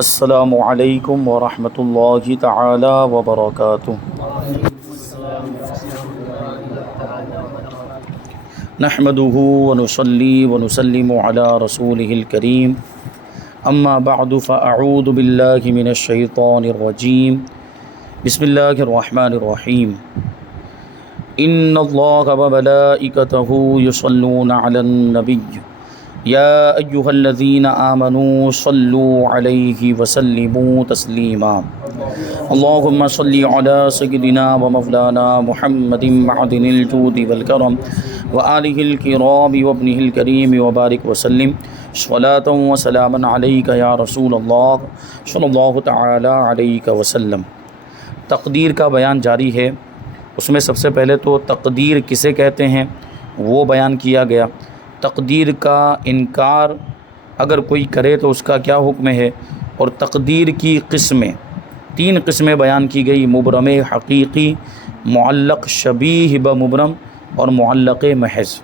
السلام علیکم ورحمۃ اللہ تعالی وبرکاتہ۔ نحمده ونصلي ونسلم على رسوله الكريم اما بعد فاعوذ بالله من الشیطان الرجیم بسم اللہ الرحمن الرحیم ان اللہ وملائکته یصلون علی النبی یا ایہا الذین آمنوا صلوا علیہ وسلموا تسلیما اللہم صلی علی سیدنا ومولانا محمد معدن الجود والکرم وآلہ الکرام وابنہ الکریم وبارک وسلم صلاۃ وسلاما علیک یا رسول اللہ صلی اللہ تعالی علیہ وسلم۔ تقدیر کا بیان جاری ہے۔ اس میں سب سے پہلے تو تقدیر کسے کہتے ہیں وہ بیان کیا گیا۔ تقدیر کا انکار اگر کوئی کرے تو اس کا کیا حکم ہے، اور تقدیر کی قسمیں 3 قسمیں بیان کی گئی: مبرم حقیقی، معلق شبیہ بمبرم اور معلق محض۔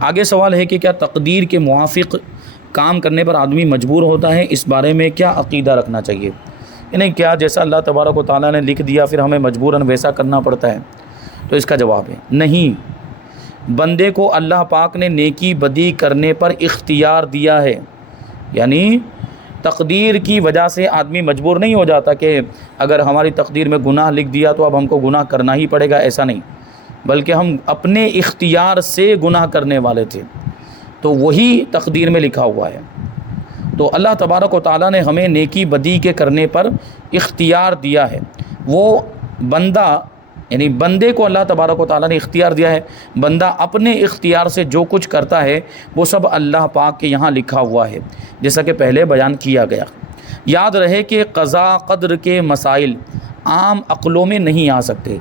آگے سوال ہے کہ کیا تقدیر کے موافق کام کرنے پر آدمی مجبور ہوتا ہے؟ اس بارے میں کیا عقیدہ رکھنا چاہیے؟ یعنی کیا جیسا اللہ تبارک و تعالیٰ نے لکھ دیا پھر ہمیں مجبوراً ویسا کرنا پڑتا ہے؟ تو اس کا جواب ہے نہیں۔ بندے کو اللہ پاک نے نیکی بدی کرنے پر اختیار دیا ہے، یعنی تقدیر کی وجہ سے آدمی مجبور نہیں ہو جاتا کہ اگر ہماری تقدیر میں گناہ لکھ دیا تو اب ہم کو گناہ کرنا ہی پڑے گا، ایسا نہیں، بلکہ ہم اپنے اختیار سے گناہ کرنے والے تھے، تو وہی تقدیر میں لکھا ہوا ہے۔ تو اللہ تبارک و تعالیٰ نے ہمیں نیکی بدی کے کرنے پر اختیار دیا ہے۔ وہ بندہ یعنی بندے کو اللہ تبارک و تعالیٰ نے اختیار دیا ہے، بندہ اپنے اختیار سے جو کچھ کرتا ہے وہ سب اللہ پاک کے یہاں لکھا ہوا ہے، جیسا کہ پہلے بیان کیا گیا۔ یاد رہے کہ قضا قدر کے مسائل عام عقلوں میں نہیں آ سکتے۔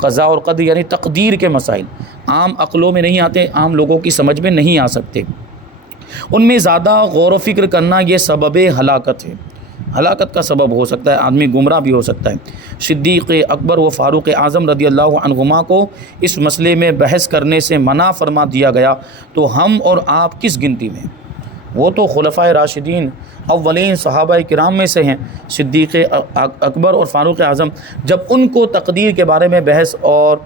قضا اور قدر یعنی تقدیر کے مسائل عام عقلوں میں نہیں آتے، عام لوگوں کی سمجھ میں نہیں آ سکتے۔ ان میں زیادہ غور و فکر کرنا یہ سبب ہلاکت ہے، ہلاکت کا سبب ہو سکتا ہے، آدمی گمراہ بھی ہو سکتا ہے۔ صدیق اکبر و فاروق اعظم رضی اللہ عنہما کو اس مسئلے میں بحث کرنے سے منع فرما دیا گیا، تو ہم اور آپ کس گنتی میں؟ وہ تو خلفائے راشدین اولین صحابہ کرام میں سے ہیں۔ صدیق اکبر اور فاروق اعظم، جب ان کو تقدیر کے بارے میں بحث اور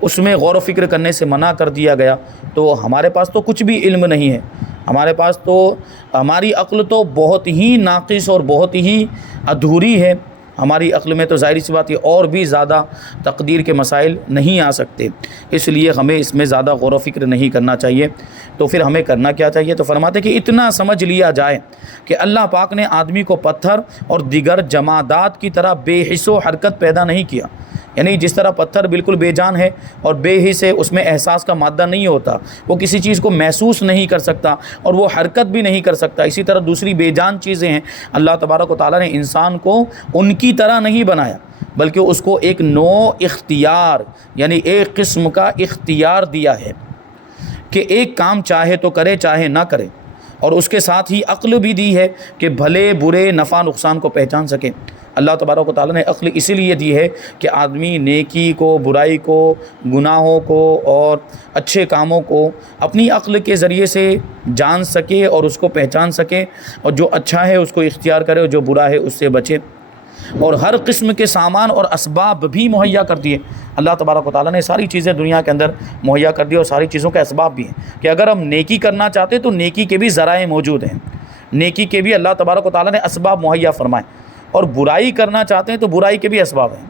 اس میں غور و فکر کرنے سے منع کر دیا گیا، تو ہمارے پاس تو کچھ بھی علم نہیں ہے، ہمارے پاس تو ہماری عقل تو بہت ہی ناقص اور بہت ہی ادھوری ہے۔ ہماری عقل میں تو ظاہری سی بات ہے اور بھی زیادہ تقدیر کے مسائل نہیں آ سکتے، اس لیے ہمیں اس میں زیادہ غور و فکر نہیں کرنا چاہیے۔ تو پھر ہمیں کرنا کیا چاہیے؟ تو فرماتے کہ اتنا سمجھ لیا جائے کہ اللہ پاک نے آدمی کو پتھر اور دیگر جمادات کی طرح بے حس و حرکت پیدا نہیں کیا، یعنی جس طرح پتھر بالکل بے جان ہے اور بے حس ہے، اس میں احساس کا مادہ نہیں ہوتا، وہ کسی چیز کو محسوس نہیں کر سکتا اور وہ حرکت بھی نہیں کر سکتا، اسی طرح دوسری بے جان چیزیں ہیں۔ اللہ تبارک و تعالیٰ نے انسان کو ان کی طرح نہیں بنایا، بلکہ اس کو ایک نوع اختیار یعنی ایک قسم کا اختیار دیا ہے کہ ایک کام چاہے تو کرے چاہے نہ کرے، اور اس کے ساتھ ہی عقل بھی دی ہے کہ بھلے برے نفع نقصان کو پہچان سکے۔ اللہ تبارک و تعالیٰ نے عقل اسی لیے دی ہے کہ آدمی نیکی کو، برائی کو، گناہوں کو اور اچھے کاموں کو اپنی عقل کے ذریعے سے جان سکے اور اس کو پہچان سکے، اور جو اچھا ہے اس کو اختیار کرے اور جو برا ہے اس سے بچے۔ اور ہر قسم کے سامان اور اسباب بھی مہیا کر دیے۔ اللہ تبارک و تعالیٰ نے ساری چیزیں دنیا کے اندر مہیا کر دی، اور ساری چیزوں کے اسباب بھی ہیں کہ اگر ہم نیکی کرنا چاہتے تو نیکی کے بھی ذرائع موجود ہیں، نیکی کے بھی اللہ تبارک و تعالیٰ نے اسباب مہیا فرمائے، اور برائی کرنا چاہتے ہیں تو برائی کے بھی اسباب ہیں،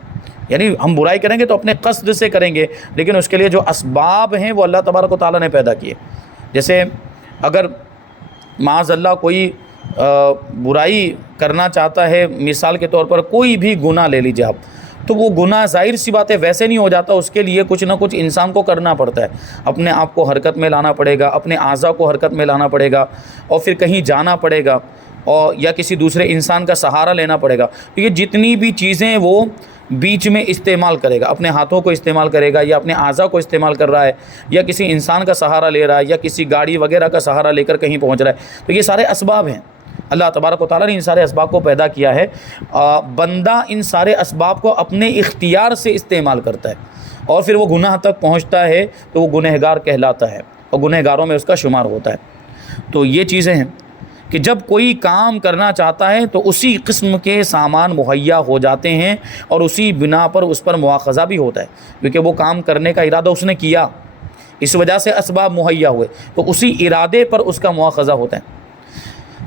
یعنی ہم برائی کریں گے تو اپنے قصد سے کریں گے، لیکن اس کے لیے جو اسباب ہیں وہ اللہ تبارک و تعالیٰ نے پیدا کیے۔ جیسے اگر معاذ اللہ کوئی برائی کرنا چاہتا ہے، مثال کے طور پر کوئی بھی گناہ لے لیجیے آپ، تو وہ گناہ ظاہر سی بات ہے ویسے نہیں ہو جاتا، اس کے لیے کچھ نہ کچھ انسان کو کرنا پڑتا ہے، اپنے آپ کو حرکت میں لانا پڑے گا، اپنے اعضاء کو حرکت میں لانا پڑے گا، اور پھر کہیں جانا پڑے گا، اور یا کسی دوسرے انسان کا سہارا لینا پڑے گا۔ تو یہ جتنی بھی چیزیں وہ بیچ میں استعمال کرے گا، اپنے ہاتھوں کو استعمال کرے گا، یا اپنے اعضاء کو استعمال کر رہا ہے، یا کسی انسان کا سہارا لے رہا ہے، یا کسی گاڑی وغیرہ کا سہارا لے کر کہیں پہنچ رہا ہے، تو یہ سارے اسباب ہیں۔ اللہ تبارک و تعالیٰ نے ان سارے اسباب کو پیدا کیا ہے۔ بندہ ان سارے اسباب کو اپنے اختیار سے استعمال کرتا ہے، اور پھر وہ گناہ تک پہنچتا ہے تو وہ گنہگار کہلاتا ہے، اور گنہگاروں میں اس کا شمار ہوتا ہے۔ تو یہ چیزیں ہیں۔ کہ جب کوئی کام کرنا چاہتا ہے تو اسی قسم کے سامان مہیا ہو جاتے ہیں اور اسی بنا پر اس پر مواخذہ بھی ہوتا ہے، کیونکہ وہ کام کرنے کا ارادہ اس نے کیا، اس وجہ سے اسباب مہیا ہوئے، تو اسی ارادے پر اس کا مواخذہ ہوتا ہے۔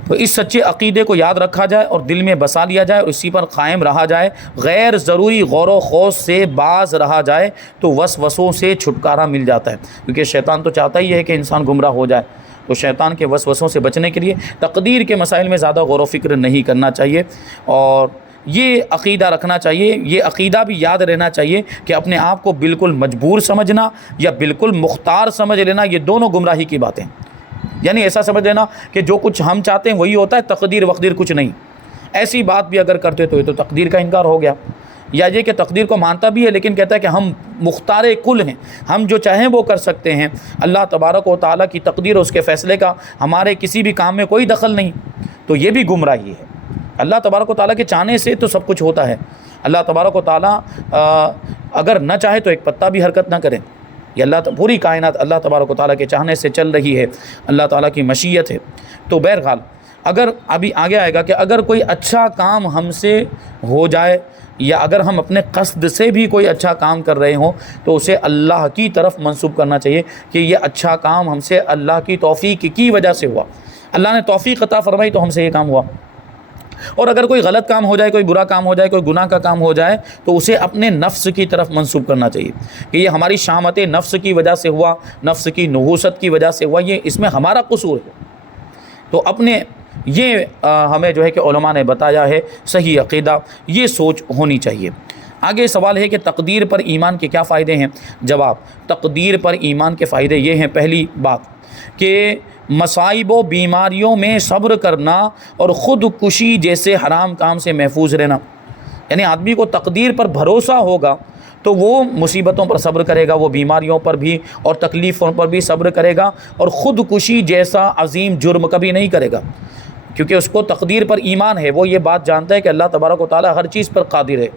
تو اس سچے عقیدے کو یاد رکھا جائے اور دل میں بسا لیا جائے اور اسی پر قائم رہا جائے، غیر ضروری غور و خوض سے باز رہا جائے تو وسوسوں سے چھٹکارا مل جاتا ہے، کیونکہ شیطان تو چاہتا ہی ہے کہ انسان گمراہ ہو جائے۔ تو شیطان کے وسوسوں سے بچنے کے لیے تقدیر کے مسائل میں زیادہ غور و فکر نہیں کرنا چاہیے، اور یہ عقیدہ رکھنا چاہیے، یہ عقیدہ بھی یاد رہنا چاہیے کہ اپنے آپ کو بالکل مجبور سمجھنا یا بالکل مختار سمجھ لینا، یہ دونوں گمراہی کی باتیں، یعنی ایسا سمجھ لینا کہ جو کچھ ہم چاہتے ہیں وہی ہوتا ہے، تقدیر وقدیر کچھ نہیں، ایسی بات بھی اگر کرتے تو یہ تو تقدیر کا انکار ہو گیا۔ یا یہ کہ تقدیر کو مانتا بھی ہے لیکن کہتا ہے کہ ہم مختار کل ہیں، ہم جو چاہیں وہ کر سکتے ہیں، اللہ تبارک و تعالیٰ کی تقدیر اور اس کے فیصلے کا ہمارے کسی بھی کام میں کوئی دخل نہیں، تو یہ بھی گمراہی ہے۔ اللہ تبارک و تعالیٰ کے چاہنے سے تو سب کچھ ہوتا ہے، اللہ تبارک و تعالیٰ اگر نہ چاہے تو ایک پتا بھی حرکت نہ کرے، یہ پوری کائنات اللہ تبارک و تعالیٰ کے چاہنے سے چل رہی ہے، اللہ تعالیٰ کی مشیت ہے۔ تو بہرحال اگر ابھی آگے آئے گا کہ اگر کوئی اچھا کام ہم سے ہو جائے یا اگر ہم اپنے قصد سے بھی کوئی اچھا کام کر رہے ہوں تو اسے اللہ کی طرف منسوب کرنا چاہیے کہ یہ اچھا کام ہم سے اللہ کی توفیق کی وجہ سے ہوا، اللہ نے توفیق عطا فرمائی تو ہم سے یہ کام ہوا۔ اور اگر کوئی غلط کام ہو جائے، کوئی برا کام ہو جائے، کوئی گناہ کا کام ہو جائے تو اسے اپنے نفس کی طرف منسوب کرنا چاہیے کہ یہ ہماری شامت نفس کی وجہ سے ہوا، نفس کی نحوست کی وجہ سے ہوا، یہ اس میں ہمارا قصور ہے۔ تو اپنے یہ ہمیں جو ہے کہ علماء نے بتایا ہے صحیح عقیدہ، یہ سوچ ہونی چاہیے۔ آگے سوال ہے کہ تقدیر پر ایمان کے کیا فائدے ہیں؟ جواب، تقدیر پر ایمان کے فائدے یہ ہیں، پہلی بات کہ مصائب و بیماریوں میں صبر کرنا اور خود کشی جیسے حرام کام سے محفوظ رہنا، یعنی آدمی کو تقدیر پر بھروسہ ہوگا تو وہ مصیبتوں پر صبر کرے گا، وہ بیماریوں پر بھی اور تکلیفوں پر بھی صبر کرے گا، اور خود کشی جیسا عظیم جرم کبھی نہیں کرے گا، کیونکہ اس کو تقدیر پر ایمان ہے، وہ یہ بات جانتا ہے کہ اللہ تبارک و تعالیٰ ہر چیز پر قادر ہے،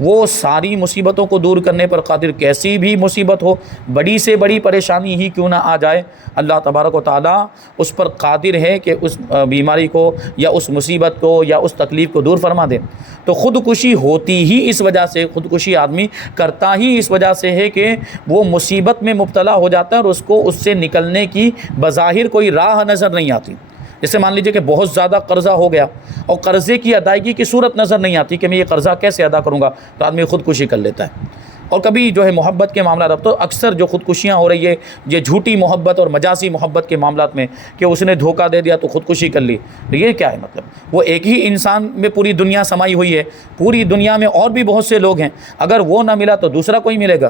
وہ ساری مصیبتوں کو دور کرنے پر قادر، کیسی بھی مصیبت ہو، بڑی سے بڑی پریشانی ہی کیوں نہ آ جائے، اللہ تبارک و تعالیٰ اس پر قادر ہے کہ اس بیماری کو یا اس مصیبت کو یا اس تکلیف کو دور فرما دے۔ تو خودکشی ہوتی ہی اس وجہ سے، خودکشی آدمی کرتا ہی اس وجہ سے ہے کہ وہ مصیبت میں مبتلا ہو جاتا ہے اور اس کو اس سے نکلنے کی بظاہر کوئی راہ نظر نہیں آتی۔ جیسے مان لیجئے کہ بہت زیادہ قرضہ ہو گیا اور قرضے کی ادائیگی کی صورت نظر نہیں آتی کہ میں یہ قرضہ کیسے ادا کروں گا، تو آدمی خودکشی کر لیتا ہے۔ اور کبھی جو ہے محبت کے معاملات، اب تو اکثر جو خودکشیاں ہو رہی ہے یہ جھوٹی محبت اور مجازی محبت کے معاملات میں کہ اس نے دھوکہ دے دیا تو خودکشی کر لی، یہ کیا ہے؟ مطلب وہ ایک ہی انسان میں پوری دنیا سمائی ہوئی ہے، پوری دنیا میں اور بھی بہت سے لوگ ہیں، اگر وہ نہ ملا تو دوسرا کوئی ملے گا۔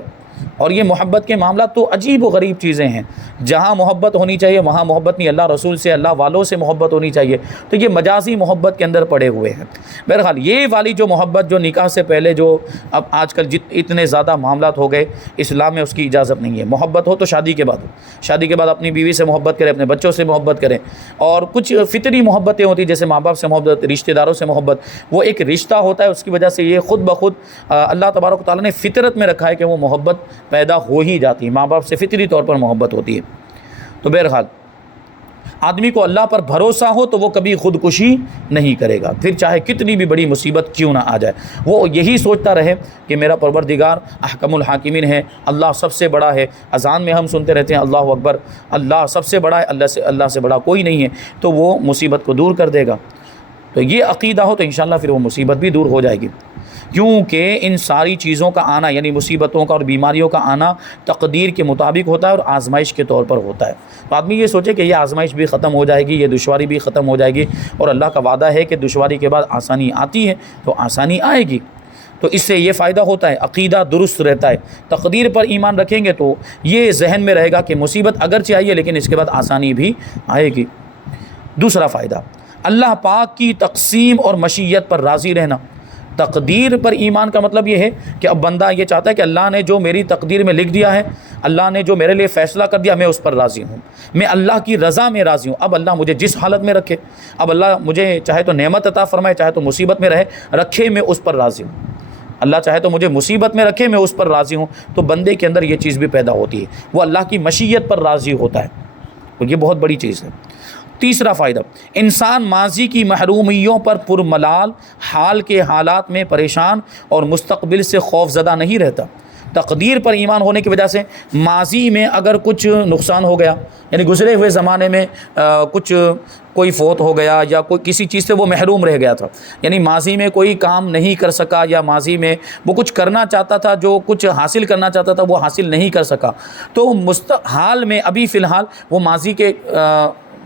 اور یہ محبت کے معاملات تو عجیب و غریب چیزیں ہیں، جہاں محبت ہونی چاہیے وہاں محبت نہیں، اللہ رسول سے، اللہ والوں سے محبت ہونی چاہیے، تو یہ مجازی محبت کے اندر پڑے ہوئے ہیں۔ بہرحال یہ والی جو محبت جو نکاح سے پہلے جو اب آج کل اتنے زیادہ معاملات ہو گئے، اسلام میں اس کی اجازت نہیں ہے۔ محبت ہو تو شادی کے بعد ہو، شادی کے بعد اپنی بیوی سے محبت کریں، اپنے بچوں سے محبت کریں، اور کچھ فطری محبتیں ہوتی ہیں جیسے ماں باپ سے محبت، رشتہ داروں سے محبت، وہ ایک رشتہ ہوتا ہے، اس کی وجہ سے یہ خود بخود اللہ تبارک و تعالیٰ نے فطرت میں رکھا ہے کہ وہ محبت پیدا ہو ہی جاتی ہے، ماں باپ سے فطری طور پر محبت ہوتی ہے۔ تو بہرحال آدمی کو اللہ پر بھروسہ ہو تو وہ کبھی خودکشی نہیں کرے گا، پھر چاہے کتنی بھی بڑی مصیبت کیوں نہ آ جائے، وہ یہی سوچتا رہے کہ میرا پروردگار احکم الحاکمین ہے، اللہ سب سے بڑا ہے۔ اذان میں ہم سنتے رہتے ہیں اللہ اکبر، اللہ سب سے بڑا ہے، اللہ سے بڑا کوئی نہیں ہے، تو وہ مصیبت کو دور کر دے گا۔ تو یہ عقیدہ ہو تو انشاءاللہ پھر وہ مصیبت بھی دور ہو جائے گی، کیونکہ ان ساری چیزوں کا آنا یعنی مصیبتوں کا اور بیماریوں کا آنا تقدیر کے مطابق ہوتا ہے اور آزمائش کے طور پر ہوتا ہے۔ تو آدمی یہ سوچے کہ یہ آزمائش بھی ختم ہو جائے گی، یہ دشواری بھی ختم ہو جائے گی، اور اللہ کا وعدہ ہے کہ دشواری کے بعد آسانی آتی ہے، تو آسانی آئے گی۔ تو اس سے یہ فائدہ ہوتا ہے، عقیدہ درست رہتا ہے، تقدیر پر ایمان رکھیں گے تو یہ ذہن میں رہے گا کہ مصیبت اگرچہ آئی ہے لیکن اس کے بعد آسانی بھی آئے گی۔ دوسرا فائدہ، اللہ پاک کی تقسیم اور مشیت پر راضی رہنا۔ تقدیر پر ایمان کا مطلب یہ ہے کہ اب بندہ یہ چاہتا ہے کہ اللہ نے جو میری تقدیر میں لکھ دیا ہے، اللہ نے جو میرے لیے فیصلہ کر دیا، میں اس پر راضی ہوں، میں اللہ کی رضا میں راضی ہوں۔ اب اللہ مجھے جس حالت میں رکھے، اب اللہ مجھے چاہے تو نعمت عطا فرمائے، چاہے تو مصیبت میں رکھے، میں اس پر راضی ہوں۔ اللہ چاہے تو مجھے مصیبت میں رکھے، میں اس پر راضی ہوں۔ تو بندے کے اندر یہ چیز بھی پیدا ہوتی ہے، وہ اللہ کی مشیت پر راضی ہوتا ہے، اور یہ بہت بڑی چیز ہے۔ تیسرا فائدہ، انسان ماضی کی محرومیوں پر پرملال، حال کے حالات میں پریشان اور مستقبل سے خوف زدہ نہیں رہتا۔ تقدیر پر ایمان ہونے کی وجہ سے ماضی میں اگر کچھ نقصان ہو گیا، یعنی گزرے ہوئے زمانے میں کوئی فوت ہو گیا یا کوئی کسی چیز سے وہ محروم رہ گیا تھا، یعنی ماضی میں کوئی کام نہیں کر سکا یا ماضی میں وہ کچھ کرنا چاہتا تھا، جو کچھ حاصل کرنا چاہتا تھا وہ حاصل نہیں کر سکا، تو حال میں ابھی فی الحال وہ ماضی کے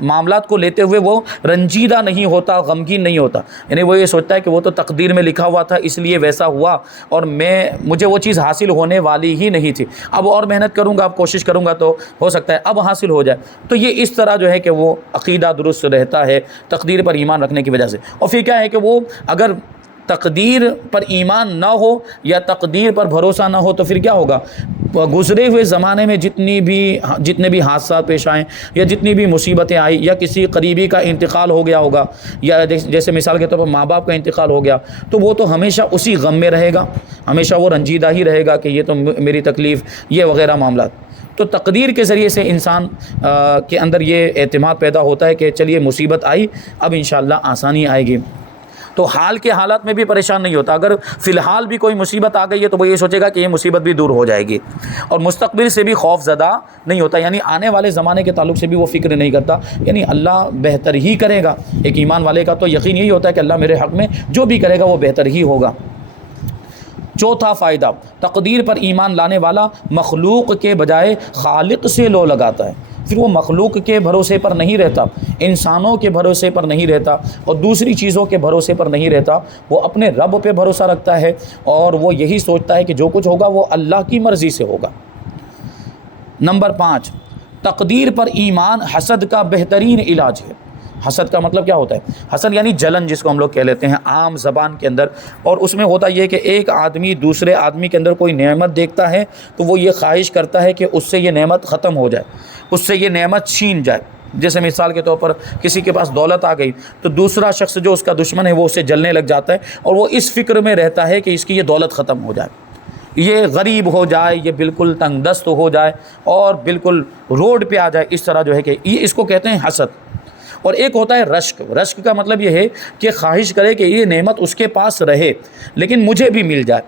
معاملات کو لیتے ہوئے وہ رنجیدہ نہیں ہوتا، غمگین نہیں ہوتا، یعنی وہ یہ سوچتا ہے کہ وہ تو تقدیر میں لکھا ہوا تھا اس لیے ویسا ہوا، اور مجھے وہ چیز حاصل ہونے والی ہی نہیں تھی، اب اور محنت کروں گا، اب کوشش کروں گا تو ہو سکتا ہے اب حاصل ہو جائے۔ تو یہ اس طرح جو ہے کہ وہ عقیدہ درست رہتا ہے تقدیر پر ایمان رکھنے کی وجہ سے۔ اور پھر کیا ہے کہ وہ اگر تقدیر پر ایمان نہ ہو یا تقدیر پر بھروسہ نہ ہو تو پھر کیا ہوگا، گزرے ہوئے زمانے میں جتنے بھی حادثات پیش آئیں یا جتنی بھی مصیبتیں آئیں یا کسی قریبی کا انتقال ہو گیا ہوگا یا جیسے مثال کے طور پر ماں باپ کا انتقال ہو گیا، تو وہ تو ہمیشہ اسی غم میں رہے گا، ہمیشہ وہ رنجیدہ ہی رہے گا کہ یہ تو میری تکلیف، یہ وغیرہ معاملات۔ تو تقدیر کے ذریعے سے انسان کے اندر یہ اعتماد پیدا ہوتا ہے کہ چلیے مصیبت آئی، اب انشاءاللہ آسانی آئے گی، تو حال کے حالات میں بھی پریشان نہیں ہوتا۔ اگر فی الحال بھی کوئی مصیبت آ گئی ہے تو وہ یہ سوچے گا کہ یہ مصیبت بھی دور ہو جائے گی، اور مستقبل سے بھی خوف زدہ نہیں ہوتا، یعنی آنے والے زمانے کے تعلق سے بھی وہ فکر نہیں کرتا، یعنی اللہ بہتر ہی کرے گا۔ ایک ایمان والے کا تو یقین یہی ہوتا ہے کہ اللہ میرے حق میں جو بھی کرے گا وہ بہتر ہی ہوگا۔ چوتھا فائدہ، تقدیر پر ایمان لانے والا مخلوق کے بجائے خالق سے لو لگاتا ہے، پھر وہ مخلوق کے بھروسے پر نہیں رہتا، انسانوں کے بھروسے پر نہیں رہتا اور دوسری چیزوں کے بھروسے پر نہیں رہتا، وہ اپنے رب پہ بھروسہ رکھتا ہے اور وہ یہی سوچتا ہے کہ جو کچھ ہوگا وہ اللہ کی مرضی سے ہوگا۔ نمبر 5، تقدیر پر ایمان حسد کا بہترین علاج ہے۔ حسد کا مطلب کیا ہوتا ہے؟ حسد یعنی جلن، جس کو ہم لوگ کہہ لیتے ہیں عام زبان کے اندر، اور اس میں ہوتا یہ کہ ایک آدمی دوسرے آدمی کے اندر کوئی نعمت دیکھتا ہے تو وہ یہ خواہش کرتا ہے کہ اس سے یہ نعمت ختم ہو جائے، اس سے یہ نعمت چھین جائے۔ جیسے مثال کے طور پر کسی کے پاس دولت آ گئی تو دوسرا شخص جو اس کا دشمن ہے وہ اسے جلنے لگ جاتا ہے اور وہ اس فکر میں رہتا ہے کہ اس کی یہ دولت ختم ہو جائے، یہ غریب ہو جائے، یہ بالکل تنگ دست ہو جائے اور بالکل روڈ پہ آ جائے، اس طرح جو ہے کہ یہ اس کو کہتے ہیں حسد۔ اور ایک ہوتا ہے رشک۔ رشک کا مطلب یہ ہے کہ خواہش کرے کہ یہ نعمت اس کے پاس رہے لیکن مجھے بھی مل جائے۔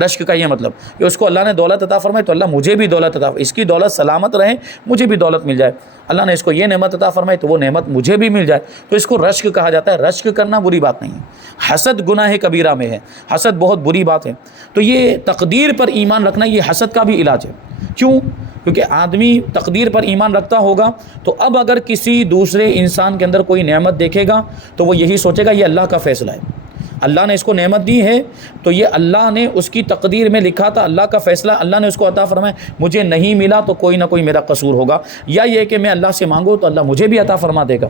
رشک کا یہ مطلب کہ اس کو اللہ نے دولت عطا فرمائے تو اللہ مجھے بھی دولت عطا فرمائے، اس کی دولت سلامت رہے، مجھے بھی دولت مل جائے۔ اللہ نے اس کو یہ نعمت عطا فرمائی تو وہ نعمت مجھے بھی مل جائے، تو اس کو رشک کہا جاتا ہے۔ رشک کرنا بری بات نہیں ہے، حسد گناہ کبیرہ میں ہے، حسد بہت بری بات ہے۔ تو یہ تقدیر پر ایمان رکھنا یہ حسد کا بھی علاج ہے۔ کیوں؟ کیونکہ آدمی تقدیر پر ایمان رکھتا ہوگا تو اب اگر کسی دوسرے انسان کے اندر کوئی نعمت دیکھے گا تو وہ یہی سوچے گا یہ اللہ کا فیصلہ ہے، اللہ نے اس کو نعمت دی ہے تو یہ اللہ نے اس کی تقدیر میں لکھا تھا، اللہ کا فیصلہ، اللہ نے اس کو عطا فرمایا، مجھے نہیں ملا تو کوئی نہ کوئی میرا قصور ہوگا، یا یہ کہ میں اللہ سے مانگوں تو اللہ مجھے بھی عطا فرما دے گا۔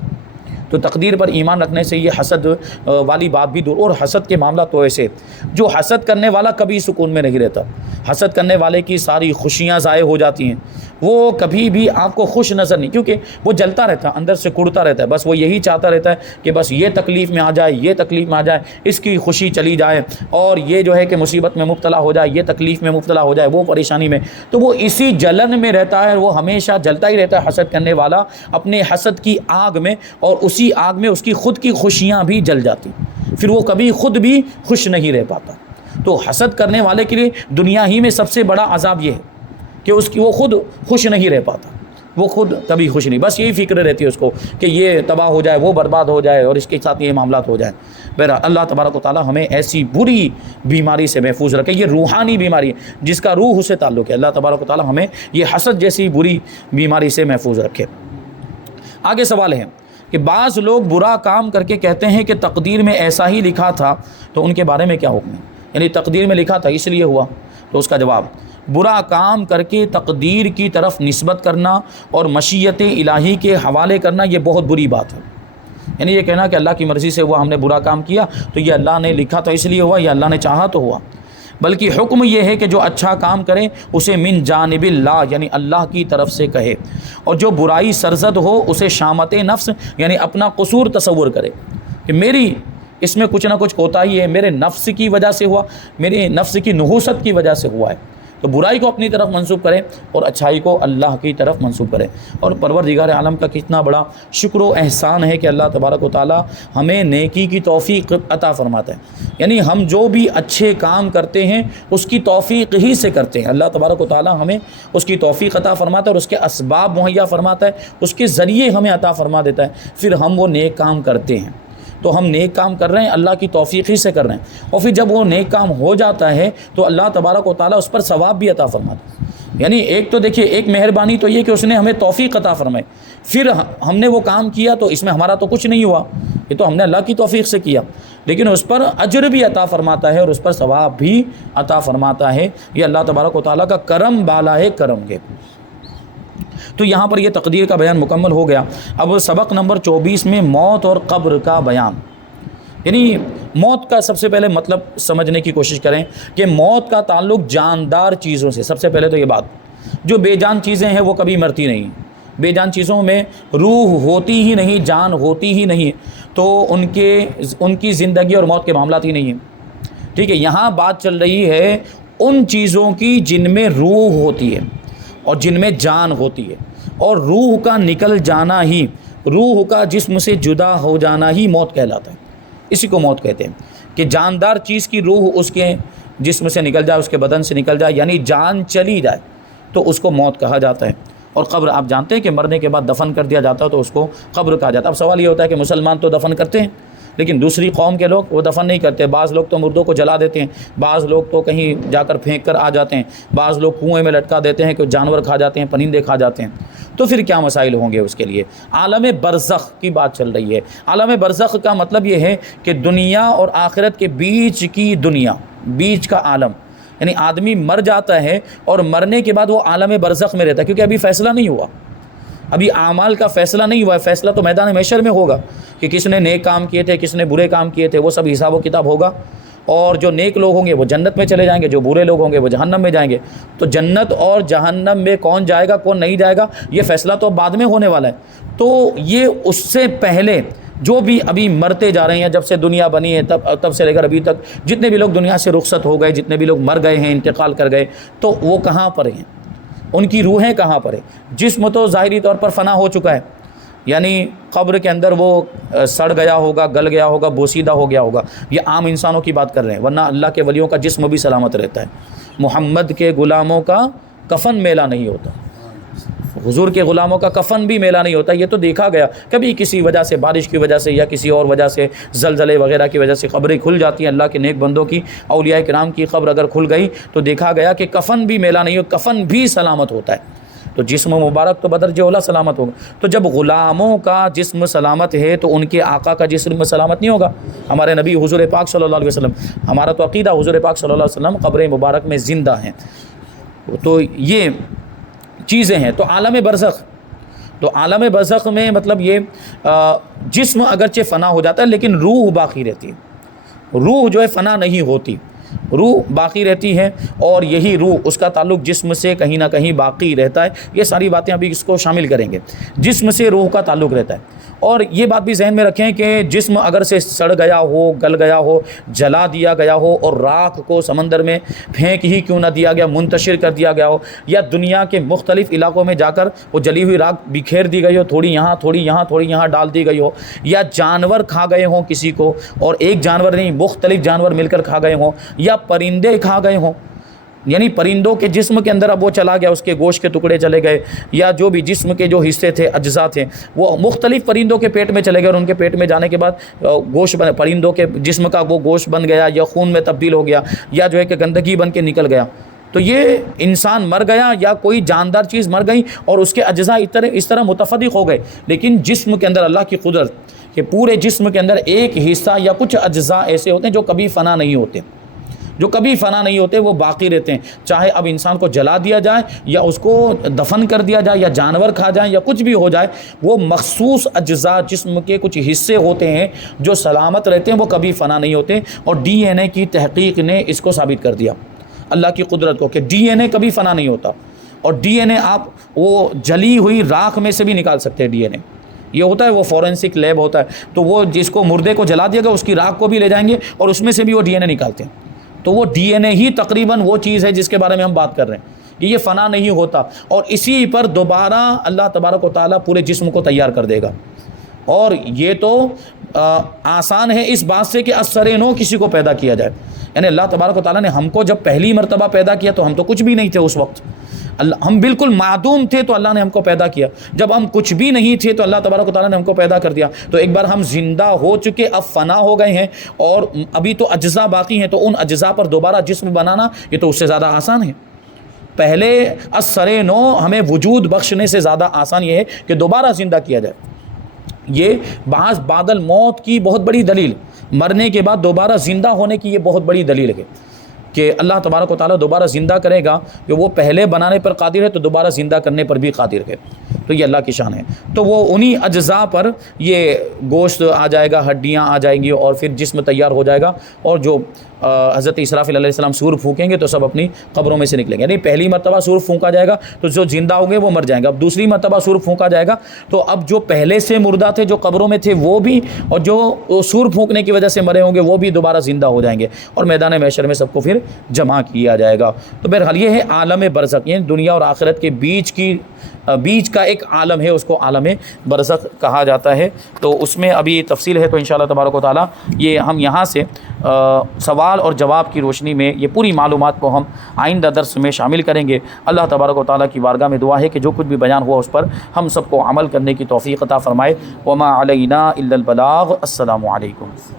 تو تقدیر پر ایمان رکھنے سے یہ حسد والی بات بھی دور۔ اور حسد کے معاملہ تو ایسے، جو حسد کرنے والا کبھی سکون میں نہیں رہتا، حسد کرنے والے کی ساری خوشیاں ضائع ہو جاتی ہیں، وہ کبھی بھی آپ کو خوش نظر نہیں، کیونکہ وہ جلتا رہتا ہے، اندر سے کڑتا رہتا ہے، بس وہ یہی چاہتا رہتا ہے کہ بس یہ تکلیف میں آ جائے، یہ تکلیف میں آ جائے، اس کی خوشی چلی جائے، اور یہ جو ہے کہ مصیبت میں مبتلا ہو جائے، یہ تکلیف میں مبتلا ہو جائے، وہ پریشانی میں، تو وہ اسی جلن میں رہتا ہے، وہ ہمیشہ جلتا ہی رہتا ہے حسد کرنے والا اپنے حسد کی آگ میں، اور اسی آگ میں اس کی خود کی خوشیاں بھی جل جاتی، پھر وہ کبھی خود بھی خوش نہیں رہ پاتا۔ تو حسد کرنے والے کے لیے دنیا ہی میں سب سے بڑا عذاب یہ ہے کہ وہ خود خوش نہیں رہ پاتا، وہ خود کبھی خوش نہیں، بس یہی فکر رہتی ہے اس کو کہ یہ تباہ ہو جائے، وہ برباد ہو جائے اور اس کے ساتھ یہ معاملات ہو جائیں۔ بہرحال اللہ تبارک و تعالی ہمیں ایسی بری بیماری سے محفوظ رکھے، یہ روحانی بیماری ہے جس کا روح سے تعلق ہے، اللہ تبارک و تعالی ہمیں یہ حسد جیسی بری بیماری سے محفوظ رکھے۔ آگے سوال ہے کہ بعض لوگ برا کام کر کے کہتے ہیں کہ تقدیر میں ایسا ہی لکھا تھا، تو ان کے بارے میں کیا حکم ہے؟ یعنی تقدیر میں لکھا تھا اس لیے ہوا، تو اس کا جواب، برا کام کر کے تقدیر کی طرف نسبت کرنا اور مشیت الہی کے حوالے کرنا یہ بہت بری بات ہے۔ یعنی یہ کہنا کہ اللہ کی مرضی سے ہوا، ہم نے برا کام کیا تو یہ اللہ نے لکھا تو اس لیے ہوا، یہ اللہ نے چاہا تو ہوا، بلکہ حکم یہ ہے کہ جو اچھا کام کرے اسے من جانب اللہ یعنی اللہ کی طرف سے کہے، اور جو برائی سرزد ہو اسے شامت نفس یعنی اپنا قصور تصور کرے کہ میری اس میں کچھ نہ کچھ کوتاہی ہے، میرے نفس کی وجہ سے ہوا، میرے نفس کی نحوست کی وجہ سے ہوا ہے، تو برائی کو اپنی طرف منسوب کریں اور اچھائی کو اللہ کی طرف منسوب کریں۔ اور پروردگار عالم کا کتنا بڑا شکر و احسان ہے کہ اللہ تبارک و تعالی ہمیں نیکی کی توفیق عطا فرماتا ہے۔ یعنی ہم جو بھی اچھے کام کرتے ہیں اس کی توفیق ہی سے کرتے ہیں، اللہ تبارک و تعالی ہمیں اس کی توفیق عطا فرماتا ہے اور اس کے اسباب مہیا فرماتا ہے، اس کے ذریعے ہمیں عطا فرما دیتا ہے، پھر ہم وہ نیک کام کرتے ہیں۔ تو ہم نیک کام کر رہے ہیں اللہ کی توفیق ہی سے کر رہے ہیں، اور پھر جب وہ نیک کام ہو جاتا ہے تو اللہ تبارک و تعالیٰ اس پر ثواب بھی عطا فرماتا ہے۔ یعنی ایک تو دیکھیے، ایک مہربانی تو یہ کہ اس نے ہمیں توفیق عطا فرمائی، پھر ہم نے وہ کام کیا تو اس میں ہمارا تو کچھ نہیں ہوا، یہ تو ہم نے اللہ کی توفیق سے کیا، لیکن اس پر اجر بھی عطا فرماتا ہے اور اس پر ثواب بھی عطا فرماتا ہے۔ یہ اللہ تبارک و تعالیٰ کا کرم بالا ہے کرم کے۔ تو یہاں پر یہ تقدیر کا بیان مکمل ہو گیا۔ اب سبق نمبر 24 میں موت اور قبر کا بیان، یعنی موت کا سب سے پہلے مطلب سمجھنے کی کوشش کریں کہ موت کا تعلق جاندار چیزوں سے۔ سب سے پہلے تو یہ بات، جو بے جان چیزیں ہیں وہ کبھی مرتی نہیں، بے جان چیزوں میں روح ہوتی ہی نہیں، جان ہوتی ہی نہیں، تو ان کی زندگی اور موت کے معاملات ہی نہیں ہیں، ٹھیک ہے۔ یہاں بات چل رہی ہے ان چیزوں کی جن میں روح ہوتی ہے اور جن میں جان ہوتی ہے، اور روح کا نکل جانا ہی، روح کا جسم سے جدا ہو جانا ہی موت کہلاتا ہے، اسی کو موت کہتے ہیں۔ کہ جاندار چیز کی روح اس کے جسم سے نکل جائے، اس کے بدن سے نکل جائے، یعنی جان چلی جائے، تو اس کو موت کہا جاتا ہے۔ اور قبر آپ جانتے ہیں کہ مرنے کے بعد دفن کر دیا جاتا ہے تو اس کو قبر کہا جاتا ہے۔ اب سوال یہ ہوتا ہے کہ مسلمان تو دفن کرتے ہیں لیکن دوسری قوم کے لوگ وہ دفن نہیں کرتے، بعض لوگ تو مردوں کو جلا دیتے ہیں، بعض لوگ تو کہیں جا کر پھینک کر آ جاتے ہیں، بعض لوگ کنویں میں لٹکا دیتے ہیں کہ جانور کھا جاتے ہیں، پرندے کھا جاتے ہیں۔ تو پھر کیا مسائل ہوں گے اس کے لیے؟ عالم برزخ کی بات چل رہی ہے۔ عالم برزخ کا مطلب یہ ہے کہ دنیا اور آخرت کے بیچ کی دنیا، بیچ کا عالم، یعنی آدمی مر جاتا ہے اور مرنے کے بعد وہ عالم برزخ میں رہتا ہے، کیونکہ ابھی فیصلہ نہیں ہوا، ابھی اعمال کا فیصلہ نہیں ہوا ہے، فیصلہ تو میدان محشر میں ہوگا کہ کس نے نیک کام کیے تھے، کس نے برے کام کیے تھے، وہ سب حساب و کتاب ہوگا، اور جو نیک لوگ ہوں گے وہ جنت میں چلے جائیں گے، جو برے لوگ ہوں گے وہ جہنم میں جائیں گے۔ تو جنت اور جہنم میں کون جائے گا کون نہیں جائے گا یہ فیصلہ تو بعد میں ہونے والا ہے۔ تو یہ اس سے پہلے جو بھی ابھی مرتے جا رہے ہیں، جب سے دنیا بنی ہے تب سے لے کر ابھی تک جتنے بھی لوگ دنیا سے رخصت ہو گئے، جتنے بھی لوگ مر گئے ہیں، انتقال کر گئے، تو وہ کہاں پر ہیں؟ ان کی روحیں کہاں پر ہیں؟ جسم تو ظاہری طور پر فنا ہو چکا ہے، یعنی قبر کے اندر وہ سڑ گیا ہوگا، گل گیا ہوگا، بوسیدہ ہو گیا ہوگا۔ یہ عام انسانوں کی بات کر رہے ہیں، ورنہ اللہ کے ولیوں کا جسم بھی سلامت رہتا ہے۔ محمد کے غلاموں کا کفن میلا نہیں ہوتا، حضور کے غلاموں کا کفن بھی میلا نہیں ہوتا۔ یہ تو دیکھا گیا، کبھی کسی وجہ سے، بارش کی وجہ سے یا کسی اور وجہ سے، زلزلے وغیرہ کی وجہ سے قبریں کھل جاتی ہیں، اللہ کے نیک بندوں کی، اولیاء کرام کی قبر اگر کھل گئی تو دیکھا گیا کہ کفن بھی میلا نہیں ہو، کفن بھی سلامت ہوتا ہے۔ تو جسم مبارک تو بدر جولا سلامت ہوگا، تو جب غلاموں کا جسم سلامت ہے تو ان کے آقا کا جسم سلامت نہیں ہوگا؟ ہمارے نبی حضور پاک صلی اللہ علیہ وسلم، ہمارا تو عقیدہ حضور پاک صلی اللہ علیہ وسلم قبر مبارک میں زندہ ہیں۔ تو یہ چیزیں ہیں۔ تو عالم برزخ، تو عالم برزخ میں مطلب یہ جسم اگرچہ فنا ہو جاتا ہے لیکن روح باقی رہتی ہے، روح جو ہے فنا نہیں ہوتی، روح باقی رہتی ہے، اور یہی روح، اس کا تعلق جسم سے کہیں نہ کہیں باقی رہتا ہے۔ یہ ساری باتیں ابھی اس کو شامل کریں گے، جسم سے روح کا تعلق رہتا ہے۔ اور یہ بات بھی ذہن میں رکھیں کہ جسم اگر سے سڑ گیا ہو، گل گیا ہو، جلا دیا گیا ہو، اور راکھ کو سمندر میں پھینک ہی کیوں نہ دیا گیا، منتشر کر دیا گیا ہو، یا دنیا کے مختلف علاقوں میں جا کر وہ جلی ہوئی راکھ بکھیر دی گئی ہو، تھوڑی یہاں تھوڑی یہاں تھوڑی یہاں ڈال دی گئی ہو، یا جانور کھا گئے ہوں کسی کو، اور ایک جانور نہیں مختلف جانور مل کر کھا گئے ہوں، یا پرندے کھا گئے ہوں، یعنی پرندوں کے جسم کے اندر اب وہ چلا گیا، اس کے گوشت کے ٹکڑے چلے گئے، یا جو بھی جسم کے جو حصے تھے، اجزاء تھے، وہ مختلف پرندوں کے پیٹ میں چلے گئے، اور ان کے پیٹ میں جانے کے بعد گوشت بن، پرندوں کے جسم کا وہ گوشت بن گیا، یا خون میں تبدیل ہو گیا، یا جو ہے کہ گندگی بن کے نکل گیا۔ تو یہ انسان مر گیا یا کوئی جاندار چیز مر گئی اور اس کے اجزاء اس طرح متفرق ہو گئے، لیکن جسم کے اندر اللہ کی قدرت کہ پورے جسم کے اندر ایک حصہ یا کچھ اجزاء ایسے ہوتے ہیں جو کبھی فنا نہیں ہوتے، جو کبھی فنا نہیں ہوتے، وہ باقی رہتے ہیں۔ چاہے اب انسان کو جلا دیا جائے یا اس کو دفن کر دیا جائے یا جانور کھا جائیں یا کچھ بھی ہو جائے، وہ مخصوص اجزاء جسم کے کچھ حصے ہوتے ہیں جو سلامت رہتے ہیں، وہ کبھی فنا نہیں ہوتے۔ اور ڈی این اے کی تحقیق نے اس کو ثابت کر دیا، اللہ کی قدرت کو، کہ ڈی این اے کبھی فنا نہیں ہوتا۔ اور ڈی این اے آپ وہ جلی ہوئی راکھ میں سے بھی نکال سکتے ہیں۔ ڈی این اے یہ ہوتا ہے، وہ فورینسک لیب ہوتا ہے، تو وہ جس کو مردے کو جلا دیا گیا اس کی راکھ کو بھی لے جائیں گے اور اس میں سے بھی وہ ڈی این اے نکالتے ہیں۔ تو وہ ڈی این اے ہی تقریباً وہ چیز ہے جس کے بارے میں ہم بات کر رہے ہیں کہ یہ فنا نہیں ہوتا، اور اسی پر دوبارہ اللہ تبارک و تعالیٰ پورے جسم کو تیار کر دے گا. اور یہ تو آسان ہے اس بات سے کہ اثر نو کسی کو پیدا کیا جائے. یعنی اللہ تبارک و تعالیٰ نے ہم کو جب پہلی مرتبہ پیدا کیا تو ہم تو کچھ بھی نہیں تھے اس وقت، ہم بالکل معدوم تھے، تو اللہ نے ہم کو پیدا کیا. جب ہم کچھ بھی نہیں تھے تو اللہ تبارک و تعالیٰ نے ہم کو پیدا کر دیا. تو ایک بار ہم زندہ ہو چکے، اب فنا ہو گئے ہیں اور ابھی تو اجزاء باقی ہیں، تو ان اجزاء پر دوبارہ جسم بنانا یہ تو اس سے زیادہ آسان ہے. پہلے اثر نو ہمیں وجود بخشنے سے زیادہ آسان یہ ہے کہ دوبارہ زندہ کیا جائے. یہ بعد الموت کی بہت بڑی دلیل، مرنے کے بعد دوبارہ زندہ ہونے کی یہ بہت بڑی دلیل ہے کہ اللہ تبارک و تعالیٰ دوبارہ زندہ کرے گا، کہ وہ پہلے بنانے پر قادر ہے تو دوبارہ زندہ کرنے پر بھی قادر ہے. تو یہ اللہ کی شان ہے. تو وہ انہی اجزاء پر یہ گوشت آ جائے گا، ہڈیاں آ جائیں گی، اور پھر جسم تیار ہو جائے گا. اور جو حضرت اسرافیل علیہ السلام سور پھونکیں گے تو سب اپنی قبروں میں سے نکلیں گے. یعنی پہلی مرتبہ سور پھونکا جائے گا تو جو زندہ ہوں گے وہ مر جائیں گے. اب دوسری مرتبہ سور پھونکا جائے گا تو اب جو پہلے سے مردہ تھے، جو قبروں میں تھے، وہ بھی، اور جو سور پھونکنے کی وجہ سے مرے ہوں گے وہ بھی دوبارہ زندہ ہو جائیں گے، اور میدان محشر میں سب کو پھر جمع کیا جائے گا. تو بہرحال یہ ہے عالم برزخ، یعنی دنیا اور آخرت کے بیچ کا ایک عالم ہے، اس کو عالم برزخ کہا جاتا ہے. تو اس میں ابھی تفصیل ہے، تو انشاءاللہ تبارک و تعالیٰ یہ ہم یہاں سے سوال اور جواب کی روشنی میں یہ پوری معلومات کو ہم آئندہ درس میں شامل کریں گے. اللہ تبارک و تعالیٰ کی بارگاہ میں دعا ہے کہ جو کچھ بھی بیان ہوا اس پر ہم سب کو عمل کرنے کی توفیق عطا فرمائے. وما علینا الا البلاغ. السلام علیکم.